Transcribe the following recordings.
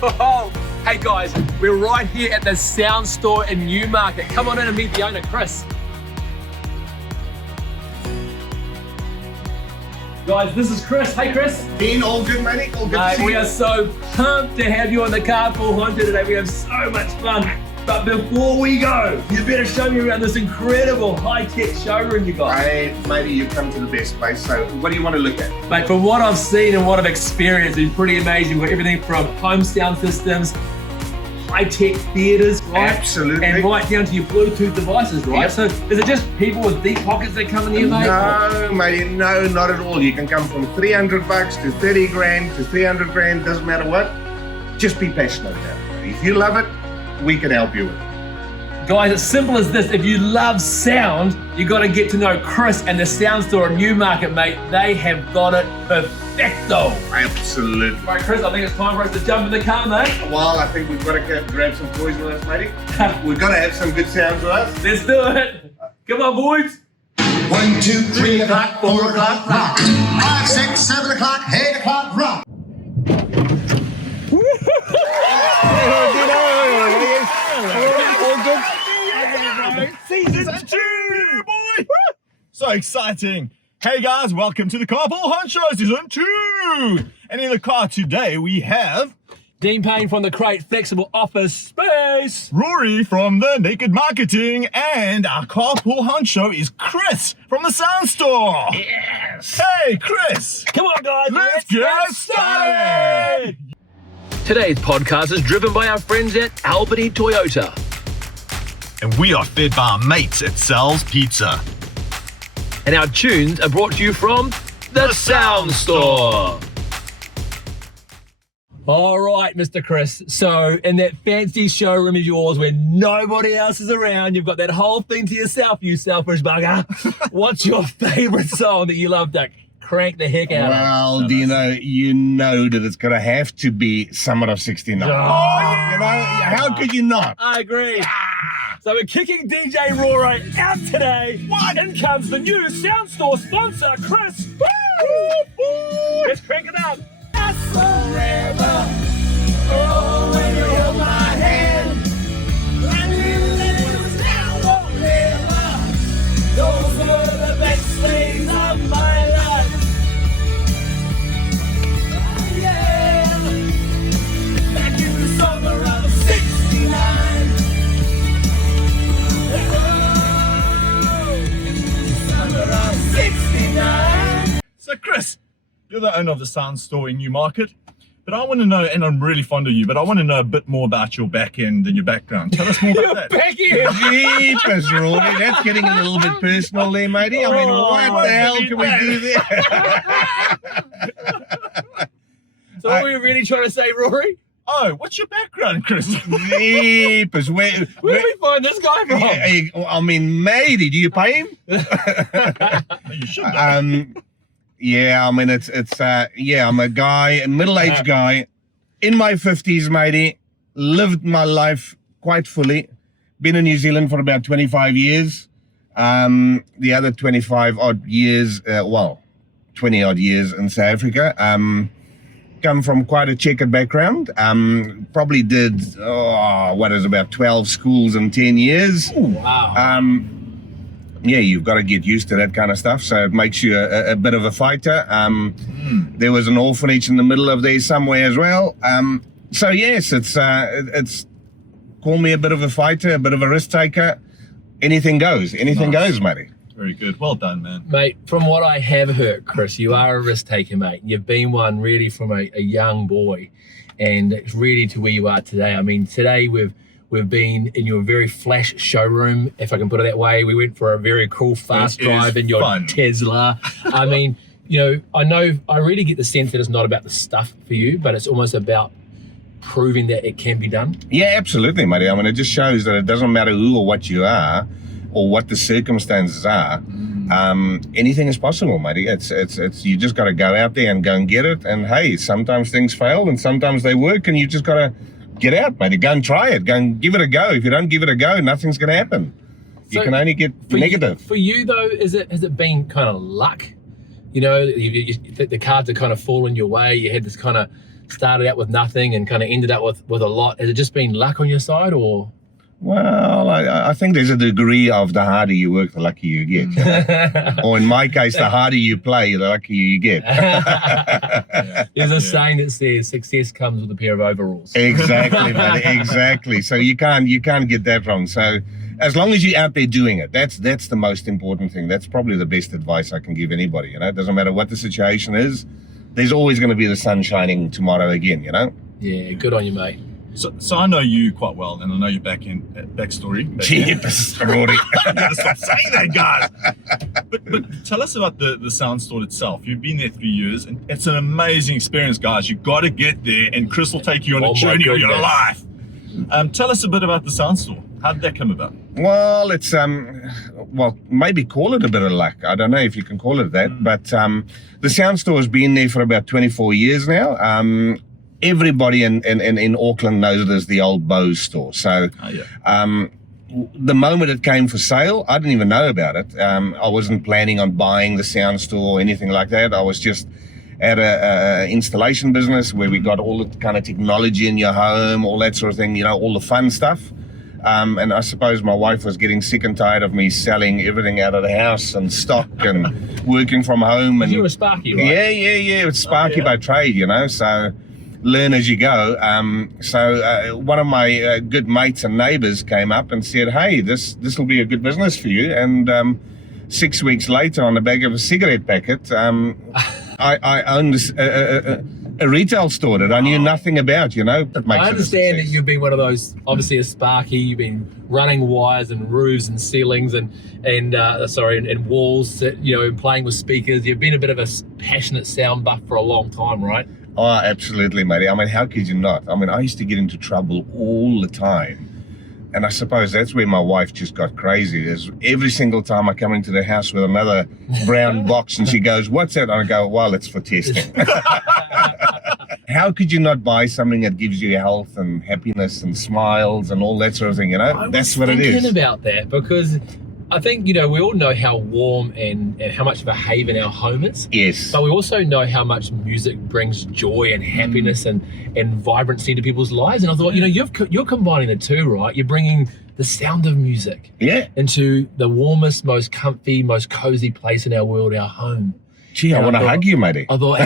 Hey guys, we're right here at the sound store in Newmarket. Come on in and meet the owner, Chris. Guys, this is Chris. Hey Chris. Dean, all good, mate? All good to see you. We are so pumped to have you on the Carpool Honcho today. We have so much fun. But before we go, you better show me around this incredible high-tech showroom you got. Hey, matey, you've come to the best place. So what do you want to look at? Mate, from what I've seen and what I've experienced, it's pretty amazing. We've got everything from home sound systems, high-tech theatres, right? Absolutely. And right down to your Bluetooth devices, right? Yep. So is it just people with deep pockets that come in here, mate? No, matey, no, not at all. You can come from 300 bucks to 30 grand to 300 grand, doesn't matter what. Just be passionate about it. If you love it, we can help you with it. Guys, it's simple as this. If you love sound, you got to get to know Chris and the sound store in Newmarket, mate. They have got it perfecto. Absolutely. Right, Chris, I think it's time for us to jump in the car, mate. Well, I think we've got to grab some toys with us, matey. We've got to have some good sounds with us. Let's do it. Come on, boys. 1, 2, 3 o'clock, 4 o'clock, rock. 5, 6, 7 o'clock, 8 o'clock, rock. Season 2, boy! So exciting! Hey guys, welcome to the Carpool Honcho Season 2! And in the car today we have Dean Payne from the Crate Flexible Office Space. Rory from the Naked Marketing, and our Carpool Honcho is Chris from the Sound Store. Yes! Hey Chris! Come on, guys, Let's get started! Today's podcast is driven by our friends at Albany Toyota. And we are fed by our mates at Sal's Pizza. And our tunes are brought to you from the Sound Store. All right, Mr. Chris. So in that fancy showroom of yours where nobody else is around, you've got that whole thing to yourself, you selfish bugger. What's your favorite song that you love to crank the heck out of? Well, do you know that it's going to have to be Summer of 69. Oh, You know, how could you not? I agree. So we're kicking DJ Rory out today. In comes the new Sound Store sponsor, Chris. Woo! Let's crank it up. Forever. Oh, when you hold my hand, I knew that it was now or never. Those were the best days of my life. Oh, yeah. Back in the summer of 69. Summer of 69. So Chris, you're the owner of the Sound Store in Newmarket, but I want to know, and I'm really fond of you, but I want to know a bit more about your back end and your background. Tell us more about that. Back in. Jeepers, Rory, that's getting a little bit personal there, matey. I mean, what the hell can we do there? So what were you really trying to say, Rory? Oh, what's your background, Chris? Jeepers, Where did we find this guy from? I mean, matey, do you pay him? You should know. Yeah, I mean, I'm a guy, a middle-aged guy, in my 50s, matey, lived my life quite fully, been in New Zealand for about 25 years, the other 25 odd years, 20 odd years in South Africa, come from quite a checkered background, probably did, about 12 schools in 10 years. Ooh, wow. Yeah, you've got to get used to that kind of stuff, so it makes you a bit of a fighter. There was an orphanage in the middle of there somewhere as well. So yes, it's call me a bit of a fighter, a bit of a risk taker. Anything goes. Anything goes, matey. Very good. Well done, man. Mate, from what I have heard, Chris, you are a risk taker, mate. You've been one really from a young boy, and it's really to where you are today. I mean, today we've been in your very flash showroom, if I can put it that way. We went for a very cool fast drive in your Tesla. I mean, I really get the sense that it's not about the stuff for you, but it's almost about proving that it can be done. Yeah, absolutely, matey. I mean, it just shows that it doesn't matter who or what you are or what the circumstances are. Anything is possible, matey. It's you just got to go out there and go and get it. And hey, sometimes things fail and sometimes they work, and you just got to get out, matey. Go and try it. Go and give it a go. If you don't give it a go, nothing's going to happen. You can only get negative. For you though, has it been kind of luck You know, the cards are kind of fallen your way. You had this kind of started out with nothing and kind of ended up with a lot. Has it just been luck on your side, or? Well, I think there's a degree of the harder you work, the luckier you get. You know? Or in my case, the harder you play, the luckier you get. There's a saying that says success comes with a pair of overalls. Exactly, buddy, exactly. So you can't get that wrong. So as long as you're out there doing it, that's the most important thing. That's probably the best advice I can give anybody. You know, it doesn't matter what the situation is. There's always going to be the sun shining tomorrow again. You know. Yeah, good on you, mate. So I know you quite well, and I know your backstory. Jeepers, Rory. Stop saying that, guys. But tell us about the sound store itself. You've been there 3 years, and it's an amazing experience, guys. You got to get there, and Chris will take you on a journey of your life. Tell us a bit about the sound store. How did that come about? Well, it's well, maybe call it a bit of luck. I don't know if you can call it that, but the sound store has been there for about 24 years now. Everybody in Auckland knows it as the old Bose store. So the moment it came for sale, I didn't even know about it. I wasn't planning on buying the sound store or anything like that. I was just at a installation business where we got all the kind of technology in your home, all that sort of thing, you know, all the fun stuff. And I suppose my wife was getting sick and tired of me selling everything out of the house and stock and working from home. And you were a Sparky, right? Yeah. It's Sparky by trade, you know, so learn as you go. So one of my good mates and neighbors came up and said, hey, this will be a good business for you. And 6 weeks later, on the back of a cigarette packet, I owned a retail store that I knew nothing about, you know. I understand that you've been one of those, obviously a Sparky, you've been running wires and roofs and ceilings and walls, you know, playing with speakers. You've been a bit of a passionate sound buff for a long time, right? Oh, absolutely, mate. I mean, how could you not? I mean, I used to get into trouble all the time. And I suppose that's where my wife just got crazy. Is every single time I come into the house with another brown box and she goes, what's that? And I go, well, it's for testing. How could you not buy something that gives you health and happiness and smiles and all that sort of thing, you know? That's what it is. I was thinking about that because I think, you know, we all know how warm and how much of a haven our home is. Yes. But we also know how much music brings joy and happiness and vibrancy into people's lives. And I thought, you know, you're combining the two, right? You're bringing the sound of music into the warmest, most comfy, most cozy place in our world, our home. Gee, I want to hug you, matey. I thought,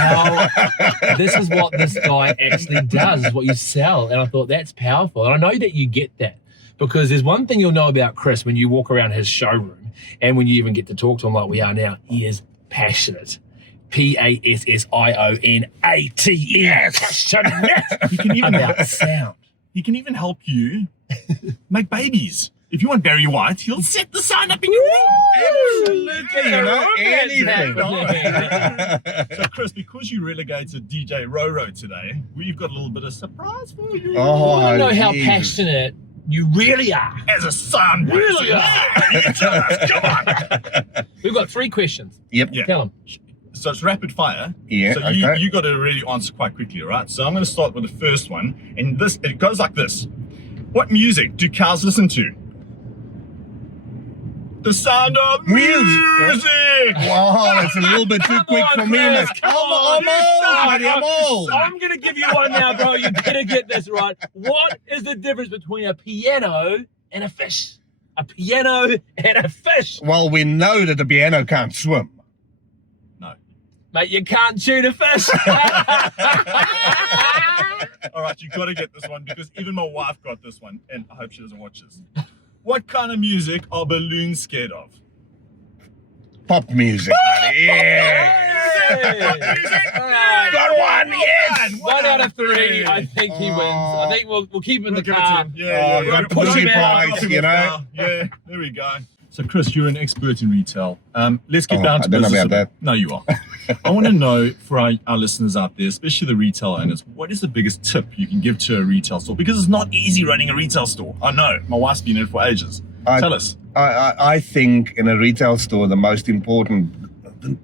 this is what this guy actually does, is what you sell. And I thought, that's powerful. And I know that you get that. Because there's one thing you'll know about Chris when you walk around his showroom and when you even get to talk to him like we are now, he is passionate. Passionate. Passionate. He can even about sound. He can even help you make babies. If you want Barry White, he'll set the sign up in your room. Absolutely, you know, anything. So, Chris, because you relegated DJ Roro today, we've got a little bit of surprise for you. Oh, I want to know how passionate you really are. As a son. Really are. Yeah, you tell us. Come on. We've got 3 questions. Yep. Yeah. Tell them. So it's rapid fire. Yeah, So okay. you got to really answer quite quickly, all right? So I'm going to start with the first one. And it goes like this. What music do cows listen to? The sound of music. Wow, that's a little bit too quick for me, mate. Come on, I'm old. I'm going to give you one now, bro. You better get this right. What is the difference between a piano and a fish? A piano and a fish. Well, we know that the piano can't swim. No. Mate, you can't tune a fish. All right, you got to get this one because even my wife got this one, and I hope she doesn't watch this. What kind of music are balloons scared of? Pop music, buddy. Yeah. Right. Got one, yes. 1 out of 3. I think he wins. I think we'll keep him in the Give it to car. him. Yeah, you got push him out. price, you know. Yeah, there we go. So, Chris, you're an expert in retail. Let's get Oh, down to I don't know business. about that. No, you are. I want to know for our listeners out there, especially the retail owners, what is the biggest tip you can give to a retail store? Because it's not easy running a retail store. I know. My wife's been in it for ages. Tell us. I think in a retail store, the most important,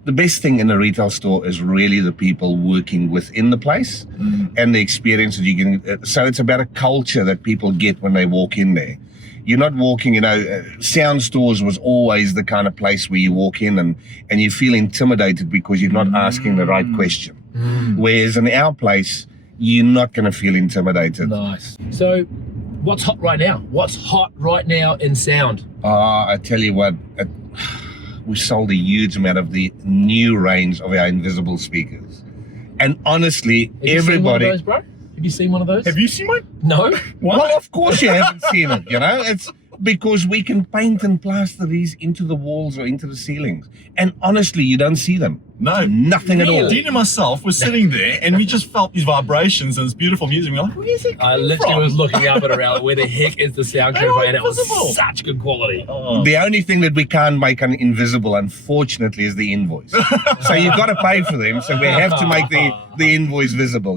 the best thing in a retail store is really the people working within the place and the experience that you can. So it's about a culture that people get when they walk in there. you're not walking, sound stores was always the kind of place where you walk in and you feel intimidated because you're not asking the right question. Whereas in our place, you're not going to feel intimidated. Nice. So what's hot right now? What's hot right now in sound? I tell you what, we sold a huge amount of the new range of our invisible speakers. And honestly, Have you everybody... seen one of those, bro? Have you seen one of those? Have you seen one? No. Well, of course you haven't seen it, It's because we can paint and plaster these into the walls or into the ceilings. And honestly, you don't see them. No. Nothing at all. Dean and myself were sitting there and we just felt these vibrations and this beautiful music. We're like, where is it I coming literally from? was looking up and around, where the heck is the sound They are curve? And it invisible. was such good quality. Oh. The only thing that we can't make invisible, unfortunately, is the invoice. So you've got to pay for them. So we have to make the invoice visible,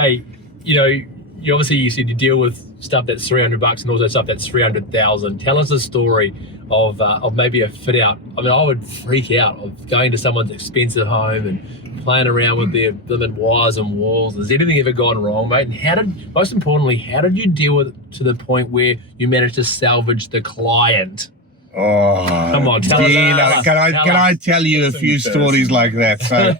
Hey, you obviously you said you deal with stuff that's $300 and also stuff that's 300,000. Tell us a story of maybe a fit out. I mean, I would freak out of going to someone's expensive home and playing around with their blooming wires and walls. Has anything ever gone wrong, mate? And most importantly, how did you deal with it to the point where you managed to salvage the client? Oh, Come on, tell us. Dean, Tell us, can tell I us. tell you a few stories like that? So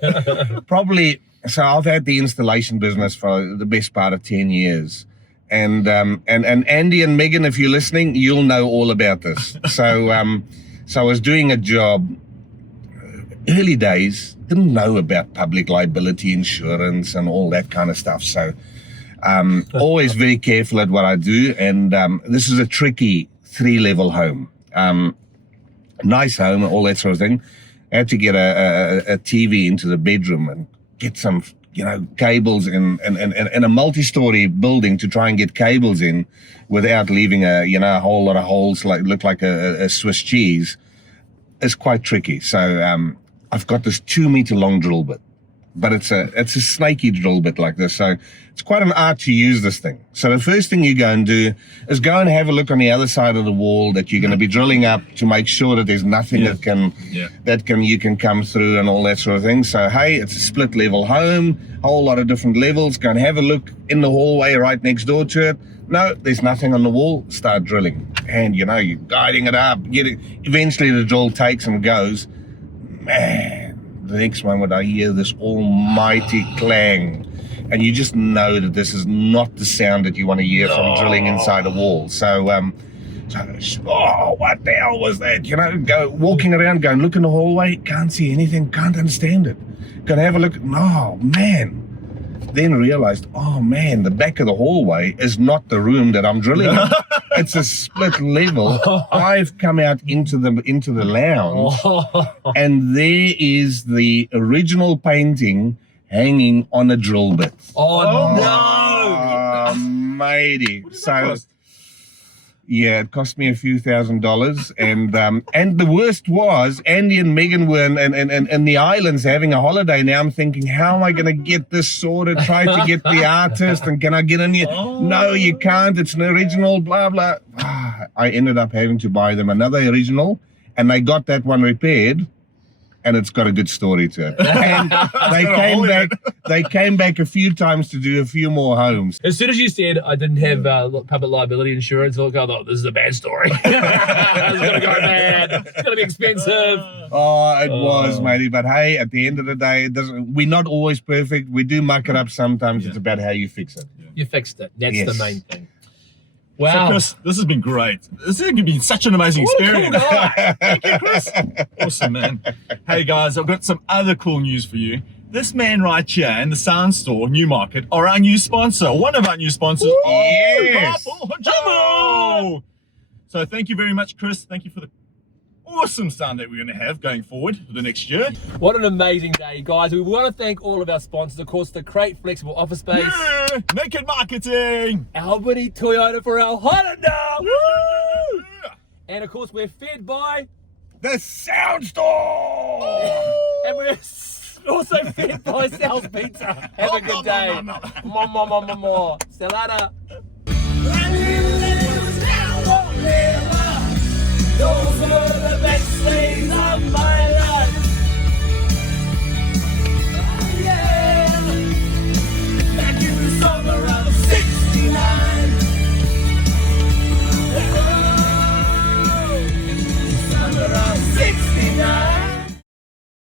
so I've had the installation business for the best part of 10 years. And Andy and Megan, if you're listening, you'll know all about this. So I was doing a job, early days, didn't know about public liability insurance and all that kind of stuff. So always very careful at what I do. And this is a tricky 3-level home. Nice home, all that sort of thing. I had to get a TV into the bedroom and get some, cables in a multi-story building to try and get cables in without leaving a whole lot of holes look like a Swiss cheese. It's quite tricky. So I've got this 2-meter long drill bit, but it's a snaky drill bit like this. So it's quite an art to use this thing. So the first thing you go and do is go and have a look on the other side of the wall that you're going to be drilling up to make sure that there's nothing you can come through and all that sort of thing. So hey, it's a split level home, whole lot of different levels. Go and have a look in the hallway right next door to it. No, there's nothing on the wall. Start drilling, and you're guiding it up. Eventually the drill takes and goes. Man, the next moment I hear this almighty clang, and you just know that this is not the sound that you want to hear from drilling inside a wall. So what the hell was that? Go walking around, going look in the hallway, can't see anything, can't understand it. Gonna have a look. No, man. Then realized, oh man, the back of the hallway is not the room that I'm drilling in. It's a split level. I've come out into the lounge, and there is the original painting hanging on a drill bit. Oh no! Matey. What did that cost? Yeah, it cost me a few $1,000s, and the worst was Andy and Megan were in the islands having a holiday. Now I'm thinking, how am I going to get this sorted? Try to get the artist, and can I get in here? No, you can't. It's an original. Blah blah. I ended up having to buy them another original, and they got that one repaired. And it's got a good story to it. And they came back a few times to do a few more homes. As soon as you said I didn't have public liability insurance, I thought this is a bad story. It's gonna go bad. It's gonna be expensive. Oh, it was, matey. But hey, at the end of the day, we're not always perfect. We do muck it up sometimes. It's about how you fix it. You fixed it. That's the main thing. So Wow. Chris, this has been great. This has been such an amazing experience. Cool guy. Thank you, Chris. Awesome, man. Hey, guys, I've got some other cool news for you. This man right here in the sound store, Newmarket, are our new sponsor. One of our new sponsors. Yes. CARPOOL HONCHO. So thank you very much, Chris. Thank you for the awesome sound that we're going to have going forward for the next year. What an amazing day, guys. We want to thank all of our sponsors. Of course, the Crate Flexible Office Space. Yeah. Naked Marketing. Albany Toyota for our Highlander. Woo. And of course, we're fed by... The Sound Store! And we're also fed by Sal's Pizza. Have a good day. More. Salada. Those were the best days of my life.